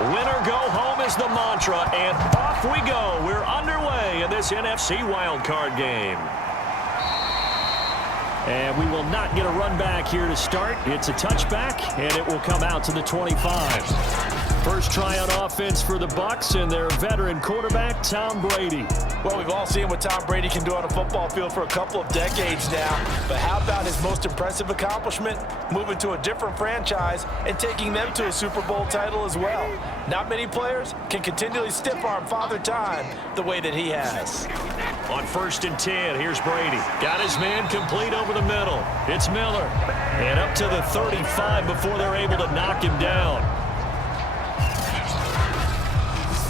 Winner go home is the mantra, and off we go. We're underway in this NFC wildcard game. And we will not get a run back here to start. It's a touchback, and it will come out to the 25. First try on offense for the Bucs and their veteran quarterback, Tom Brady. Well, we've all seen what Tom Brady can do on a football field for a couple of decades now. But how about his most impressive accomplishment? Moving to a different franchise and taking them to a Super Bowl title as well. Not many players can continually stiff-arm Father Time the way that he has. On 1st and 10, here's Brady. Got his man complete over the middle. It's Miller. And up to the 35 before they're able to knock him down.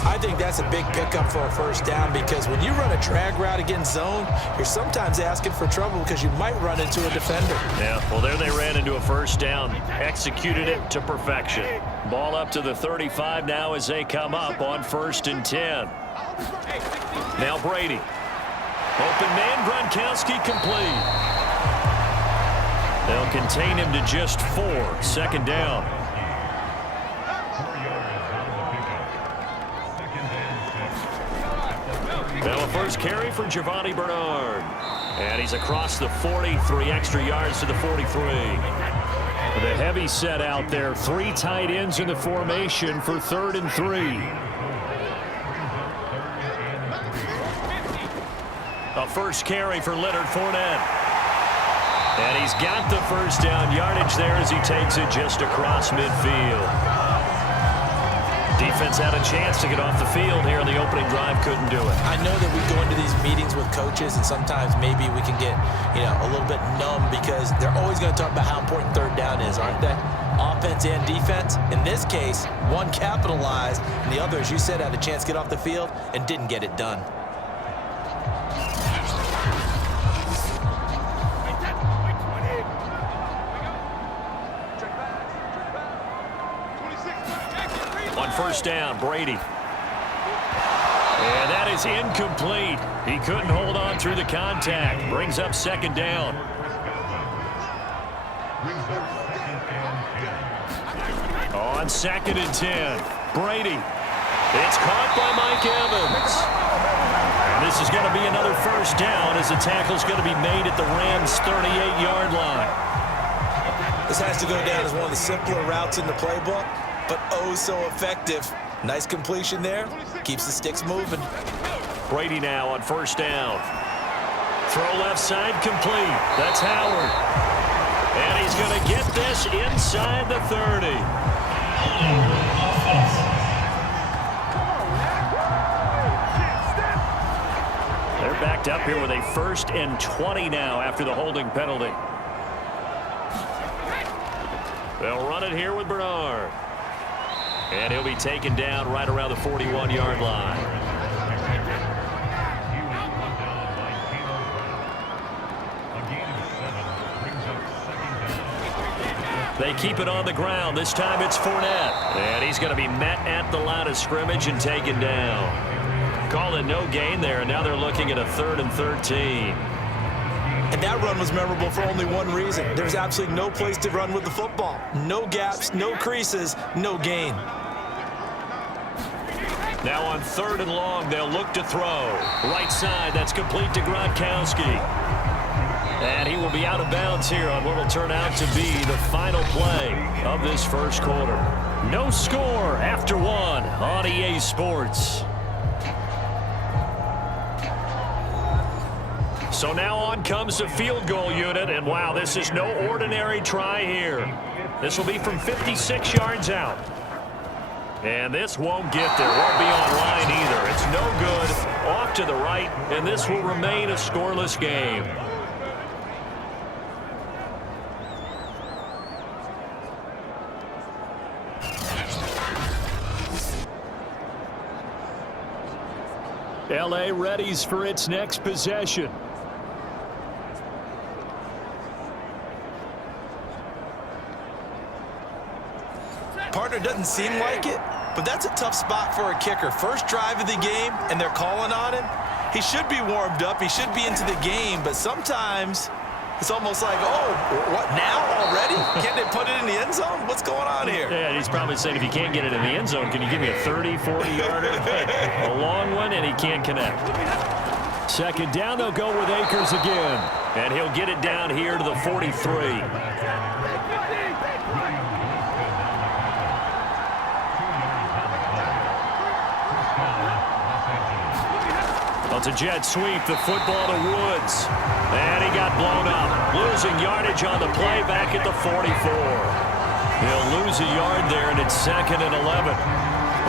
I think that's a big pickup for a first down because when you run a drag route against zone, you're sometimes asking for trouble because you might run into a defender. Yeah, well, there they ran into a first down. Executed it to perfection. Ball up to the 35 now as they come up on 1st and 10. Now Brady. Open man, Gronkowski complete. They'll contain him to just 4. 2nd down. Now a first carry for Giovanni Bernard. And he's across the 40, 3 extra yards to the 43. The heavy set out there. 3 tight ends in the formation for 3rd and 3. A first carry for Leonard Fournette. And he's got the first down yardage there as he takes it just across midfield. Defense had a chance to get off the field here in the opening drive, couldn't do it. I know that we go into these meetings with coaches and sometimes maybe we can get, a little bit numb because they're always going to talk about how important 3rd down is, aren't they? Offense and defense. In this case, one capitalized and the other, as you said, had a chance to get off the field and didn't get it done. On 1st down, Brady. And that is incomplete. He couldn't hold on through the contact. Brings up 2nd down. On 2nd and 10, Brady. It's caught by Mike Evans. And this is going to be another first down as the tackle's going to be made at the Rams' 38-yard line. This has to go down as one of the simpler routes in the playbook, but oh so effective. Nice completion there. Keeps the sticks moving. Brady now on 1st down. Throw left side complete. That's Howard. And he's going to get this inside the 30. They're backed up here with a 1st and 20 now after the holding penalty. They'll run it here with Bernard. And he'll be taken down right around the 41-yard line. They keep it on the ground. This time it's Fournette. And he's going to be met at the line of scrimmage and taken down. Call it no gain there. Now they're looking at a 3rd and 13. And that run was memorable for only one reason. There's absolutely no place to run with the football. No gaps, no creases, no gain. Now on 3rd and long, they'll look to throw. Right side, that's complete to Gronkowski. And he will be out of bounds here on what will turn out to be the final play of this first quarter. No score after 1 on EA Sports. So now on comes the field goal unit, and wow, this is no ordinary try here. This will be from 56 yards out. And this won't get there, won't be on line either. It's no good, off to the right, and this will remain a scoreless game. LA readies for its next possession. Partner, doesn't seem like it, but that's a tough spot for a kicker. First drive of the game, and they're calling on him. He should be warmed up. He should be into the game, but sometimes It's almost like, oh, what now already? Can't they put it in the end zone? What's going on here? Yeah, he's probably saying, if you can't get it in the end zone, can you give me a 30, 40-yarder? A long one, and he can't connect. Second down, they'll go with Akers again. And he'll get it down here to the 43. It's a jet sweep, the football to Woods. And he got blown up. Losing yardage on the play back at the 44. He'll lose a yard there, and it's 2nd and 11.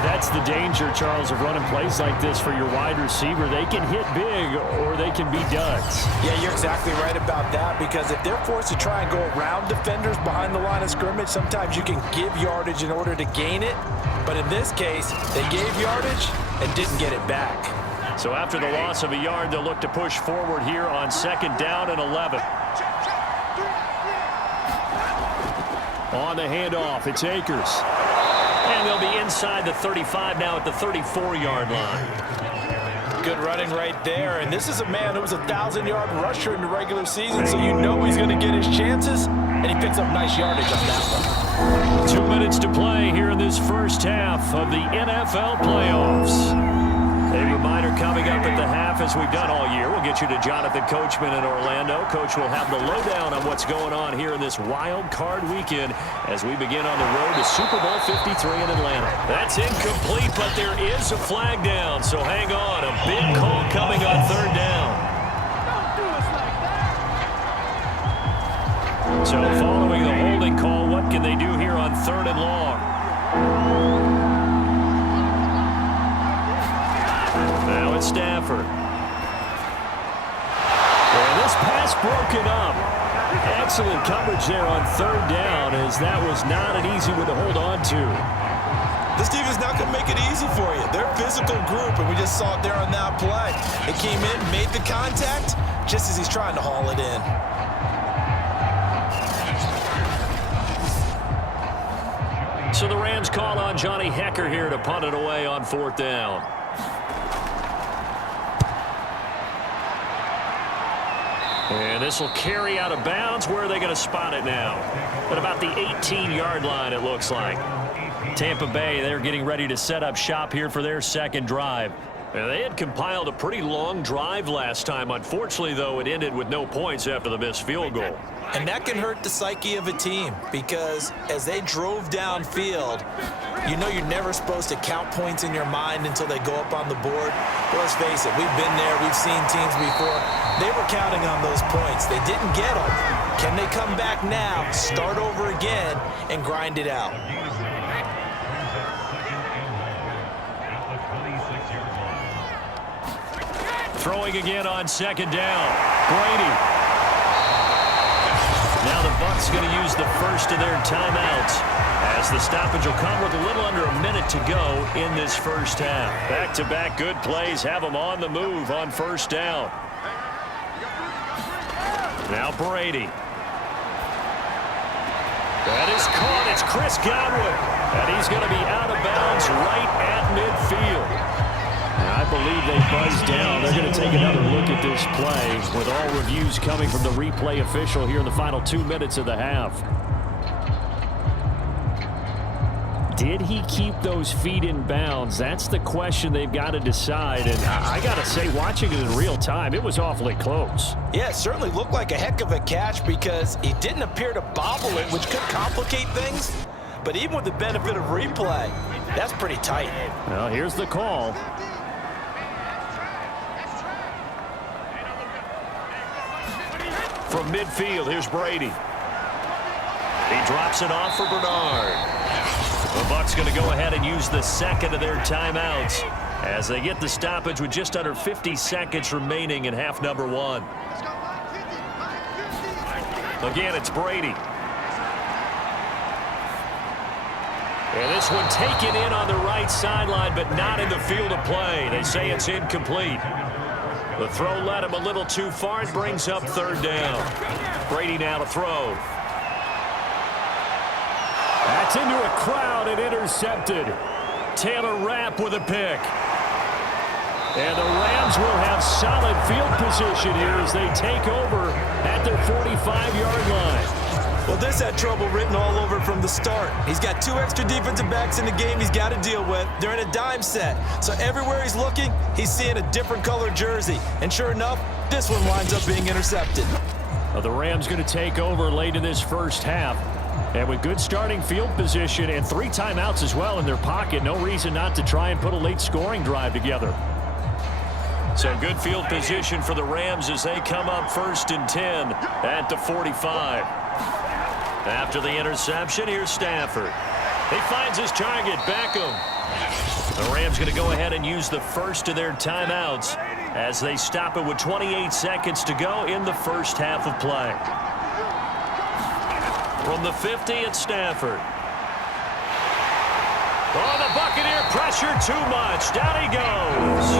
That's the danger, Charles, of running plays like this for your wide receiver. They can hit big or they can be duds. Yeah, you're exactly right about that, because if they're forced to try and go around defenders behind the line of scrimmage, sometimes you can give yardage in order to gain it. But in this case, they gave yardage and didn't get it back. So after the loss of a yard, they'll look to push forward here on 2nd down and 11. On the handoff, it's Akers. And they'll be inside the 35 now at the 34-yard line. Good running right there. And this is a man who was a 1,000-yard rusher in the regular season, so you know he's going to get his chances. And he picks up nice yardage on that one. 2 minutes to play here in this first half of the NFL playoffs. A reminder coming up at the half, as we've done all year. We'll get you to Jonathan Coachman in Orlando. Coach will have the lowdown on what's going on here in this wild card weekend as we begin on the road to Super Bowl 53 in Atlanta. That's incomplete, but there is a flag down, so hang on. A big call coming on 3rd down. So following the holding call, what can they do here on 3rd and long? Now it's Stafford. And this pass broken up. Excellent coverage there on 3rd down, as that was not an easy one to hold on to. This defense not going to make it easy for you. They're a physical group, and we just saw it there on that play. It came in, made the contact, just as he's trying to haul it in. So the Rams call on Johnny Hecker here to punt it away on 4th down. And this will carry out of bounds. Where are they going to spot it now? At about the 18-yard line, it looks like. Tampa Bay, they're getting ready to set up shop here for their 2nd drive. And they had compiled a pretty long drive last time. Unfortunately, though, it ended with no points after the missed field goal. And that can hurt the psyche of a team, because as they drove downfield, you know you're never supposed to count points in your mind until they go up on the board. But let's face it, we've been there, we've seen teams before. They were counting on those points. They didn't get them. Can they come back now, start over again, and grind it out? Throwing again on 2nd down. Brady. Now the Bucs going to use the first of their timeouts, as the stoppage will come with a little under a minute to go in this first half. Back-to-back good plays have them on the move on 1st down. Now Brady. That is caught. It's Chris Godwin. And he's going to be out of bounds right at midfield. I believe they buzzed down. They're going to take another look at this play, with all reviews coming from the replay official here in the final 2 minutes of the half. Did he keep those feet in bounds? That's the question they've got to decide. And I got to say, watching it in real time, it was awfully close. Yeah, it certainly looked like a heck of a catch, because he didn't appear to bobble it, which could complicate things. But even with the benefit of replay, that's pretty tight. Well, here's the call. From midfield, here's Brady. He drops it off for Bernard. The Bucs going to go ahead and use the 2nd of their timeouts as they get the stoppage with just under 50 seconds remaining in half number 1. Again, it's Brady. And this one taken in on the right sideline, but not in the field of play. They say it's incomplete. The throw led him a little too far and brings up 3rd down. Brady now to throw. That's into a crowd and intercepted. Taylor Rapp with a pick. And the Rams will have solid field position here as they take over at their 45-yard line. Well, this had trouble written all over it from the start. He's got 2 extra defensive backs in the game he's got to deal with. They're in a dime set. So everywhere he's looking, he's seeing a different color jersey. And sure enough, this one winds up being intercepted. Well, the Rams going to take over late in this first half. And with good starting field position and 3 timeouts as well in their pocket, no reason not to try and put a late scoring drive together. So good field position for the Rams as they come up 1st and 10 at the 45. After the interception, here's Stafford. He finds his target, Beckham. The Rams going to go ahead and use the first of their timeouts as they stop it with 28 seconds to go in the first half of play. From the 50, it's Stafford. Oh, the Buccaneer pressure too much. Down he goes.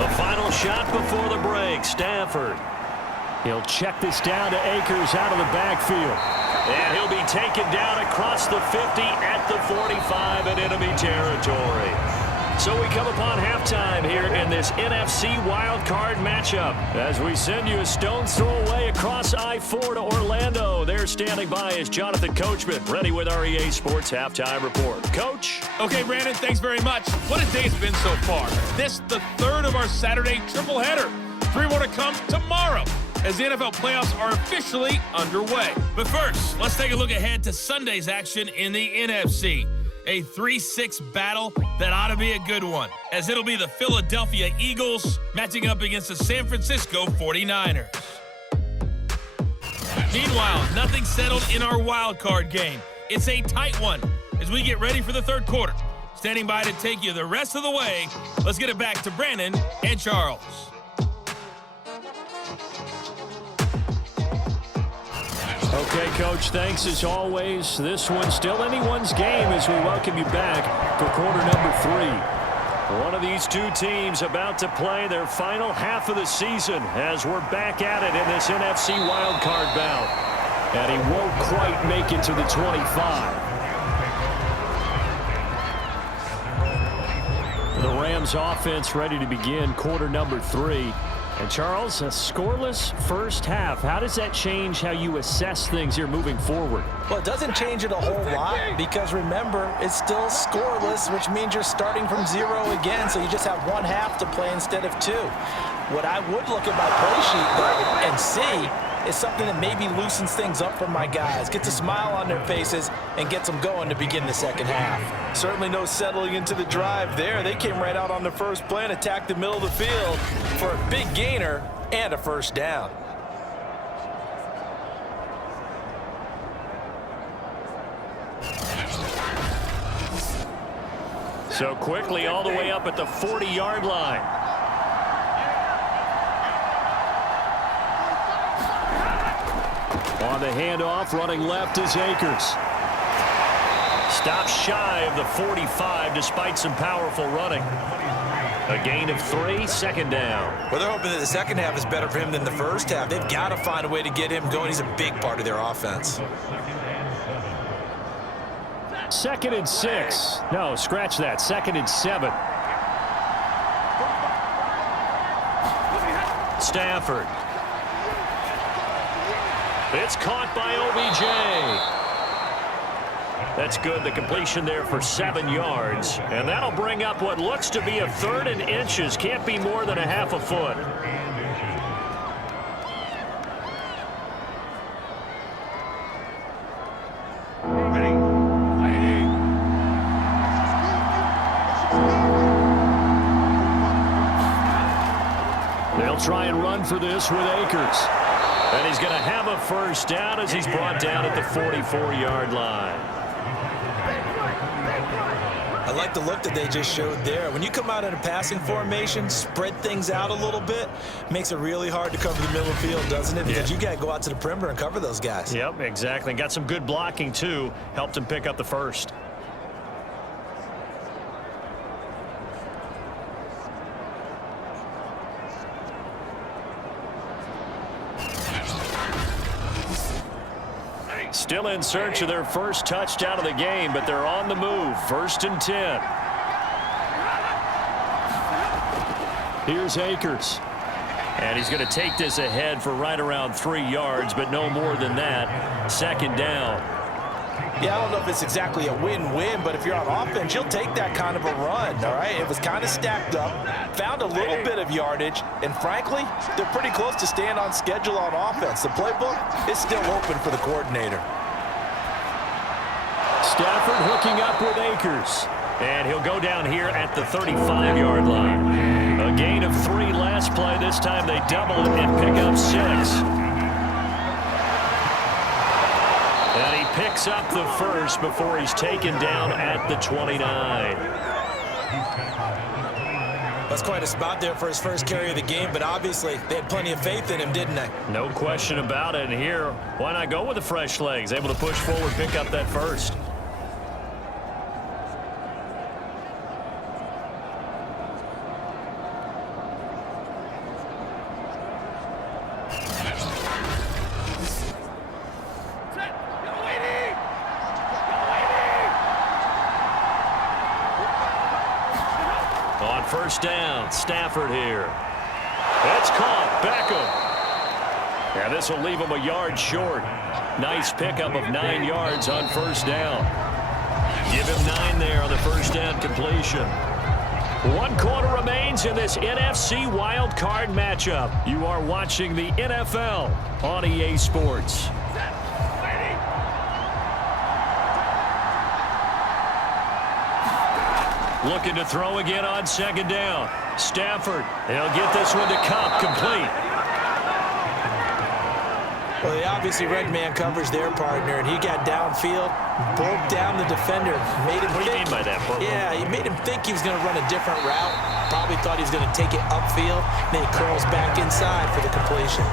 The final shot before the break, Stafford. He'll check this down to Akers out of the backfield. And he'll be taken down across the 50 at the 45 in enemy territory. So we come upon halftime here in this NFC wildcard matchup as we send you a stone's throw away across I-4 to Orlando. There standing by is Jonathan Coachman, ready with our EA Sports Halftime Report. Coach? Okay, Brandon, thanks very much. What a day it's been so far. This the 3rd of our Saturday triple header. 3 more to come tomorrow as the NFL playoffs are officially underway. But first, let's take a look ahead to Sunday's action in the NFC. A 3-6 battle that ought to be a good one, as it'll be the Philadelphia Eagles matching up against the San Francisco 49ers. Meanwhile, nothing settled in our wild card game. It's a tight one as we get ready for the 3rd quarter. Standing by to take you the rest of the way, let's get it back to Brandon and Charles. Okay, Coach, thanks as always. This one's still anyone's game as we welcome you back for quarter number 3. One of these 2 teams about to play their final half of the season as we're back at it in this NFC wildcard bout. And he won't quite make it to the 25. The Rams offense ready to begin quarter number 3. And Charles, a scoreless first half. How does that change how you assess things here moving forward? Well, it doesn't change it a whole lot because remember, it's still scoreless, which means you're starting from 0 again, so you just have 1 half to play instead of 2. What I would look at my play sheet, though, and see is something that maybe loosens things up for my guys, gets a smile on their faces, and gets them going to begin the second half. Certainly no settling into the drive there. They came right out on the first play and attacked the middle of the field for a big gainer and a first down. So quickly all the way up at the 40-yard line. On the handoff, running left is Akers. Stops shy of the 45 despite some powerful running. A gain of 3, 2nd down. Well, they're hoping that the second half is better for him than the first half. They've got to find a way to get him going. He's a big part of their offense. 2nd and 6. No, scratch that. 2nd and 7. Stafford. It's caught by OBJ. That's good. The completion there for 7 yards. And that'll bring up what looks to be a 3rd and inches. Can't be more than a half a foot. They'll try and run for this with Akers. And he's going to have a first down as he's brought down at the 44-yard line. I like the look that they just showed there. When you come out in a passing formation, spread things out a little bit, makes it really hard to cover the middle of the field, doesn't it? Because you got to go out to the perimeter and cover those guys. Yep, exactly. Got some good blocking, too. Helped him pick up the first. Still in search of their first touchdown of the game, but they're on the move. 1st and 10. Here's Akers. And he's going to take this ahead for right around 3 yards, but no more than that. Second down. Yeah, I don't know if it's exactly a win-win, but if you're on offense, you'll take that kind of a run, all right? It was kind of stacked up, found a little bit of yardage, and frankly, they're pretty close to staying on schedule on offense. The playbook is still open for the coordinator. Stafford hooking up with Akers. And he'll go down here at the 35-yard line. A gain of 3 last play. This time they double it and pick up 6. And he picks up the first before he's taken down at the 29. That's quite a spot there for his first carry of the game, but obviously they had plenty of faith in him, didn't they? No question about it. And here, why not go with the fresh legs? Able to push forward, pick up that first. First down, Stafford here. That's caught. Beckham. And this will leave him a yard short. Nice pickup of 9 yards on first down. Give him 9 there on the first down completion. 1 quarter remains in this NFC wild card matchup. You are watching the NFL on EA Sports. Looking to throw again on second down. Stafford, he'll get this one to Cup, complete. Well, they obviously read man coverage their partner, and he got downfield, broke down the defender, made him What do you mean by that, Purple? Yeah, he made him think he was going to run a different route. Probably thought he was going to take it upfield, then he curls back inside for the completion.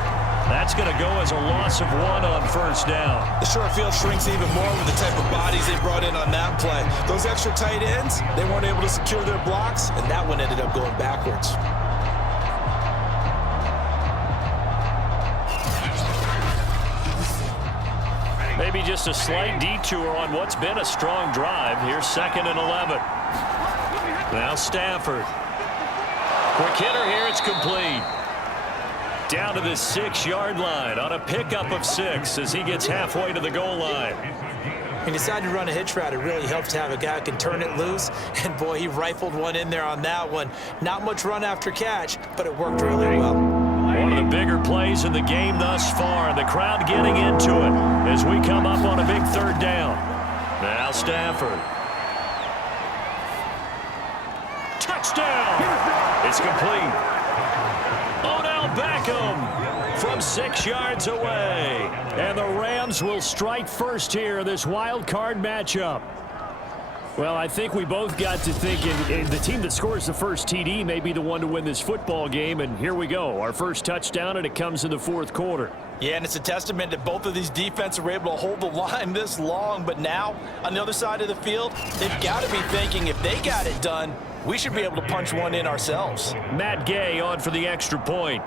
That's going to go as a loss of 1 on first down. The short field shrinks even more with the type of bodies they brought in on that play. Those extra tight ends, they weren't able to secure their blocks, and that one ended up going backwards. Maybe just a slight detour on what's been a strong drive. Here's 2nd and 11. Now Stafford. Quick hitter here, it's complete. Down to the 6-yard line on a pickup of 6 as he gets halfway to the goal line. He decided to run a hitch route. It really helps to have a guy who can turn it loose. And, boy, he rifled one in there on that one. Not much run after catch, but it worked really well. One of the bigger plays in the game thus far. The crowd getting into it as we come up on a big 3rd down. Now Stafford. Touchdown! It's complete. Beckham from 6 yards away. And the Rams will strike first here in this wild card matchup. Well, I think we both got to thinking the team that scores the first TD may be the one to win this football game. And here we go. Our first touchdown, and it comes in the 4th quarter. Yeah, and it's a testament that both of these defenses were able to hold the line this long. But now, on the other side of the field, they've got to be thinking if they got it done, we should be able to punch one in ourselves. Matt Gay on for the extra point.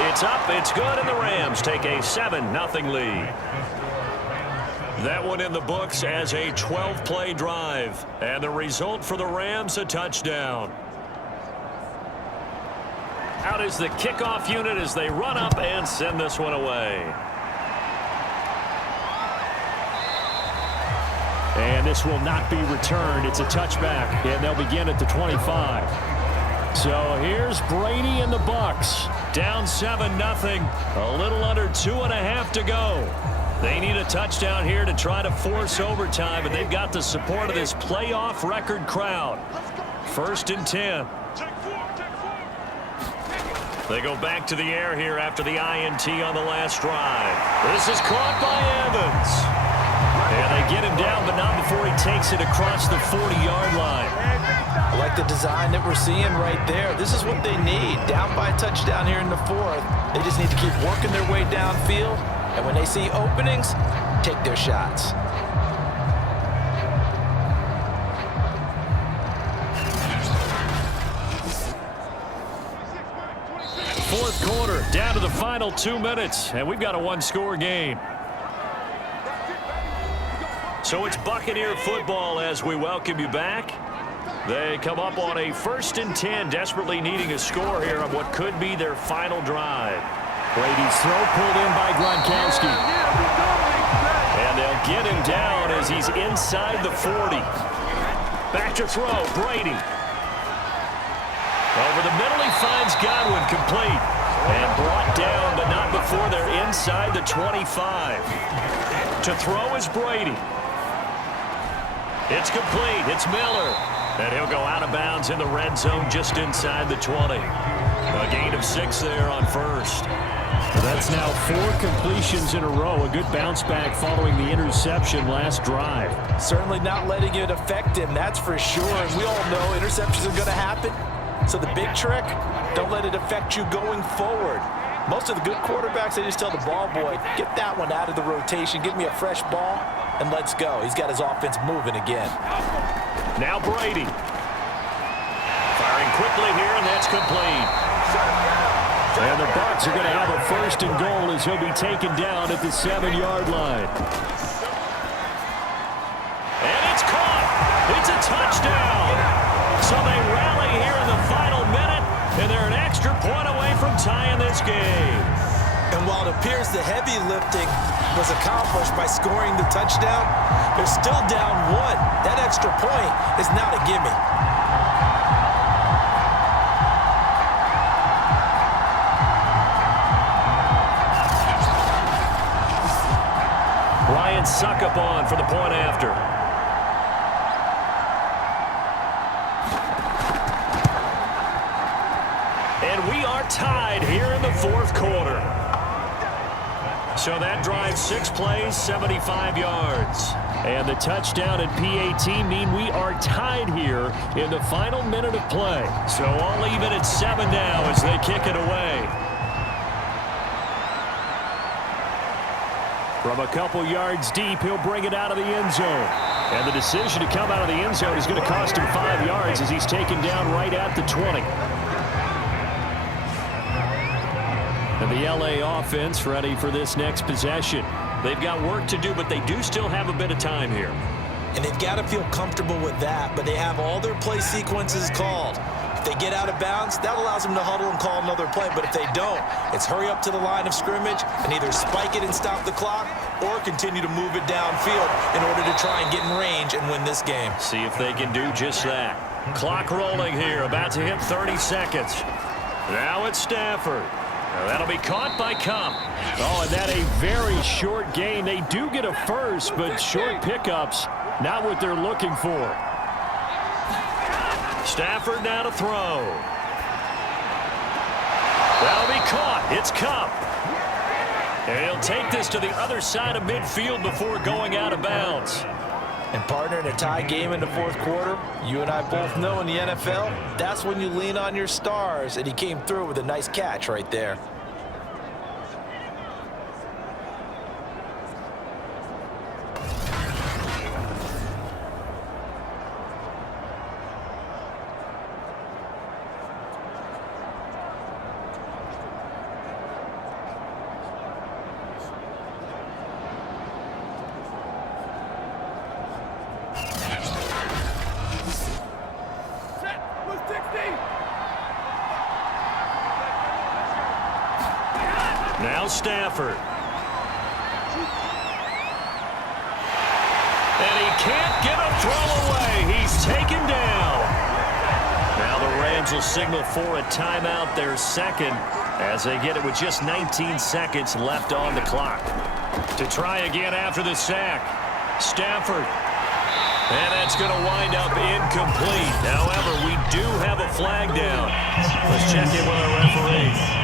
It's up, it's good, and the Rams take a 7-0 lead. That one in the books as a 12-play drive. And the result for the Rams, a touchdown. Out is the kickoff unit as they run up and send this one away. And this will not be returned. It's a touchback, and they'll begin at the 25. So here's Brady and the Bucs. Down 7-0. A little under 2.5 to go. They need a touchdown here to try to force overtime, and they've got the support of this playoff record crowd. 1st and 10. They go back to the air here after the INT on the last drive. This is caught by Evans. And they get him down, but not before he takes it across the 40-yard line. I like the design that we're seeing right there. This is what they need. Down by a touchdown here in the 4th. They just need to keep working their way downfield. And when they see openings, take their shots. Fourth quarter, down to the final 2 minutes, and we've got a 1-score game. So it's Buccaneer football as we welcome you back. They come up on a 1st and 10, desperately needing a score here on what could be their final drive. Brady's throw pulled in by Gronkowski. And they'll get him down as he's inside the 40. Back to throw, Brady. Over the middle, he finds Godwin, complete. And brought down, but not before they're inside the 25. To throw is Brady. It's complete. It's Miller. And he'll go out of bounds in the red zone just inside the 20. A gain of 6 there on first. That's now 4 completions in a row. A good bounce back following the interception last drive. Certainly not letting it affect him, that's for sure. And we all know interceptions are going to happen. So the big trick, don't let it affect you going forward. Most of the good quarterbacks, they just tell the ball boy, get that one out of the rotation, give me a fresh ball, and let's go. He's got his offense moving again. Now Brady. Firing quickly here, and that's complete. And the Bucs are going to have a 1st and goal as he'll be taken down at the 7-yard line. And it's caught. It's a touchdown. So they rally here in the final minute, and they're an extra point away from tying this game. And while it appears the heavy lifting was accomplished by scoring the touchdown, they're still down 1. That extra point is not a gimme. Ryan Suckup on for the point after. And we are tied here in the 4th quarter. So that drive, 6 plays, 75 yards. And the touchdown and PAT mean we are tied here in the final minute of play. So all even at 7 now as they kick it away. From a couple yards deep, he'll bring it out of the end zone. And the decision to come out of the end zone is going to cost him 5 yards as he's taken down right at the 20. And the LA offense ready for this next possession. They've got work to do, but they do still have a bit of time here. And they've got to feel comfortable with that, but they have all their play sequences called. If they get out of bounds, that allows them to huddle and call another play. But if they don't, it's hurry up to the line of scrimmage and either spike it and stop the clock or continue to move it downfield in order to try and get in range and win this game. See if they can do just that. Clock rolling here, about to hit 30 seconds. Now it's Stafford. Now that'll be caught by Cup. Oh, and that a very short gain. They do get a first, but short pickups, not what they're looking for. Stafford now to throw. That'll be caught. It's Cup. And he'll take this to the other side of midfield before going out of bounds. And partner, in a tie game in the 4th quarter, you and I both know in the NFL, that's when you lean on your stars, and he came through with a nice catch right there. Now Stafford. And he can't get a throw away. He's taken down. Now the Rams will signal for a timeout, their second, as they get it with just 19 seconds left on the clock. To try again after the sack. Stafford. And that's going to wind up incomplete. However, we do have a flag down. Let's check in with our referee.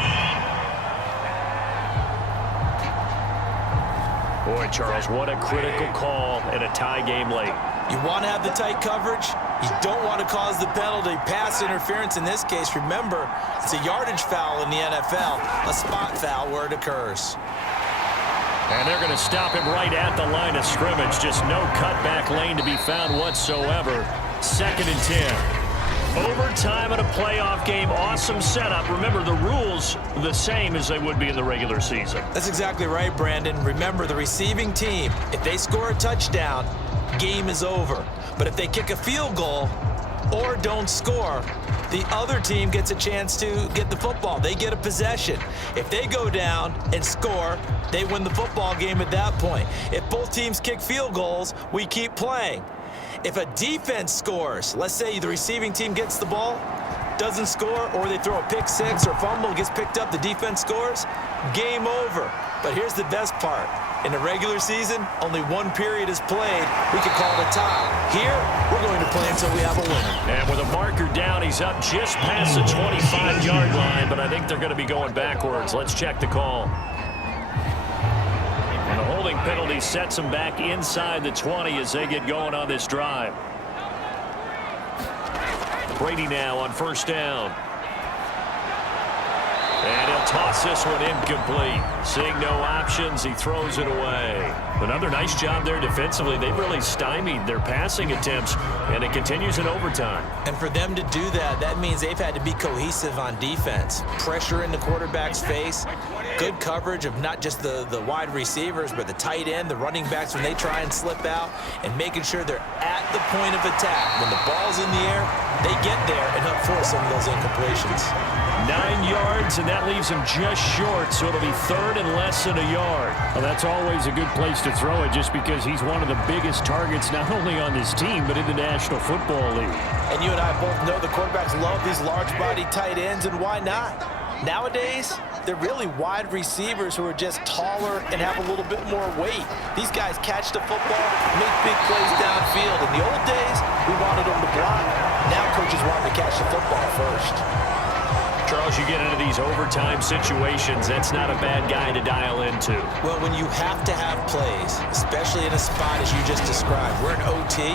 Boy, Charles, what a critical call in a tie game late. You want to have the tight coverage. You don't want to cause the penalty. Pass interference in this case. Remember, it's a yardage foul in the NFL, a spot foul where it occurs. And they're going to stop him right at the line of scrimmage. Just no cutback lane to be found whatsoever. 2nd and 10. Overtime in a playoff game. Awesome setup. Remember, the rules the same as they would be in the regular season. That's exactly right, Brandon. Remember, the receiving team, if they score a touchdown, game is over. But if they kick a field goal or don't score, the other team gets a chance to get the football. They get a possession. If they go down and score, they win the football game at that point. If both teams kick field goals, we keep playing. If a defense scores, let's say the receiving team gets the ball, doesn't score, or they throw a pick six or fumble, gets picked up, the defense scores, game over. But here's the best part. In the regular season, only one period is played. We could call it a tie. Here, we're going to play until we have a winner. And with a marker down, he's up just past the 25-yard line, but I think they're going to be going backwards. Let's check the call. And the holding penalty sets them back inside the 20 as they get going on this drive. Brady now on first down. And he'll toss this one incomplete. Seeing no options, he throws it away. Another nice job there defensively. They've really stymied their passing attempts, and it continues in overtime. And for them to do that, that means they've had to be cohesive on defense. Pressure in the quarterback's face. Good coverage of not just the wide receivers, but the tight end, the running backs when they try and slip out, and making sure they're at the point of attack. When the ball's in the air, they get there and help force some of those incompletions. 9 yards, and that leaves him just short, so it'll be third and less than a yard. Well, that's always a good place to throw it just because he's one of the biggest targets not only on this team but in the National Football League. And you and I both know the quarterbacks love these large-bodied tight ends, and why not? Nowadays, they're really wide receivers who are just taller and have a little bit more weight. These guys catch the football, make big plays downfield. In the old days, we wanted them to block. Now coaches want them to catch the football first. Charles, you get into these overtime situations, that's not a bad guy to dial into. Well, when you have to have plays, especially in a spot as you just described, we're in OT,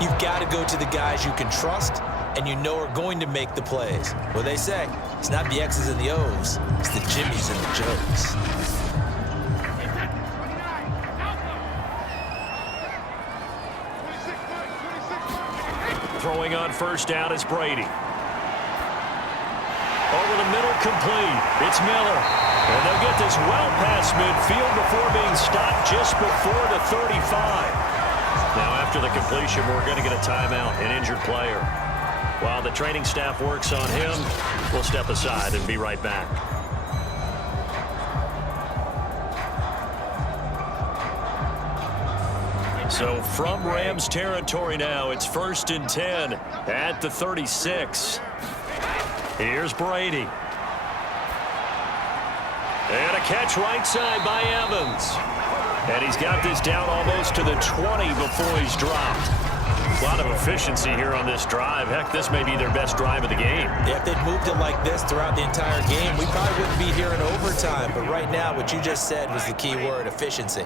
you've got to go to the guys you can trust and you know are going to make the plays. What they say, it's not the X's and the O's, it's the Jimmies and the Joes. Throwing on first down is Brady. Over the middle, complete. It's Miller. And they'll get this well past midfield before being stopped just before the 35. Now, after the completion, we're going to get a timeout, an injured player. While the training staff works on him, we'll step aside and be right back. So from Rams territory now, it's 1st and 10 at the 36. Here's Brady. And a catch right side by Evans. And he's got this down almost to the 20 before he's dropped. A lot of efficiency here on this drive. Heck, this may be their best drive of the game. Yeah, if they'd moved it like this throughout the entire game, we probably wouldn't be here in overtime. But right now, what you just said was the key word, efficiency.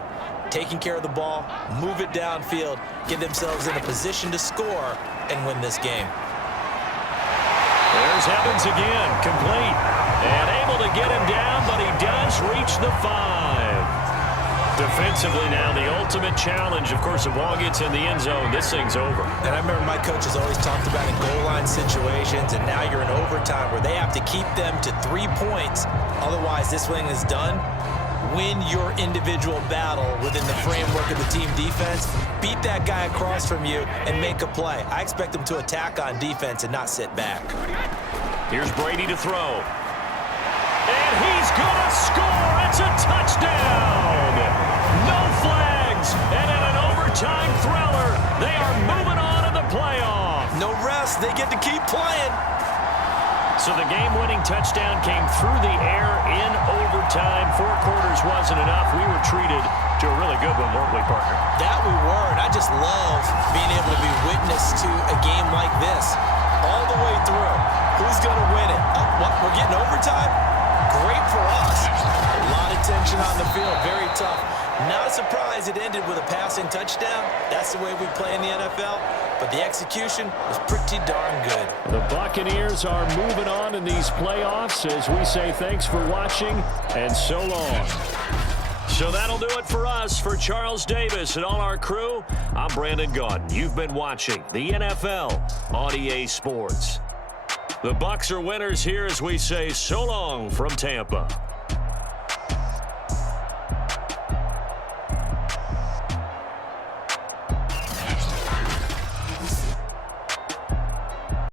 Taking care of the ball, move it downfield, get themselves in a position to score, and win this game. There's Evans again, complete. And able to get him down, but he does reach the 5. Defensively now, the ultimate challenge. Of course, the ball gets in the end zone, this thing's over. And I remember my coaches always talked about in goal line situations, and now you're in overtime where they have to keep them to 3 points. Otherwise, this thing is done. Win your individual battle within the framework of the team defense. Beat that guy across from you and make a play. I expect them to attack on defense and not sit back. Here's Brady to throw. And he's going to score. It's a touchdown. No flags. And in an overtime thriller, they are moving on to the playoff. No rest. They get to keep playing. So the game-winning touchdown came through the air in overtime. 4 quarters wasn't enough. We were treated to a really good one, weren't we, partner? That we were, and I just love being able to be witness to a game like this all the way through. Who's going to win it? What, we're getting overtime? Great for us. A lot of tension on the field, very tough. Not a surprise it ended with a passing touchdown. That's the way we play in the NFL. But the execution was pretty darn good. The Buccaneers are moving on in these playoffs as we say thanks for watching and so long. So that'll do it for us. For Charles Davis and all our crew, I'm Brandon Gaudin. You've been watching the NFL on EA Sports. The Bucs are winners here as we say so long from Tampa.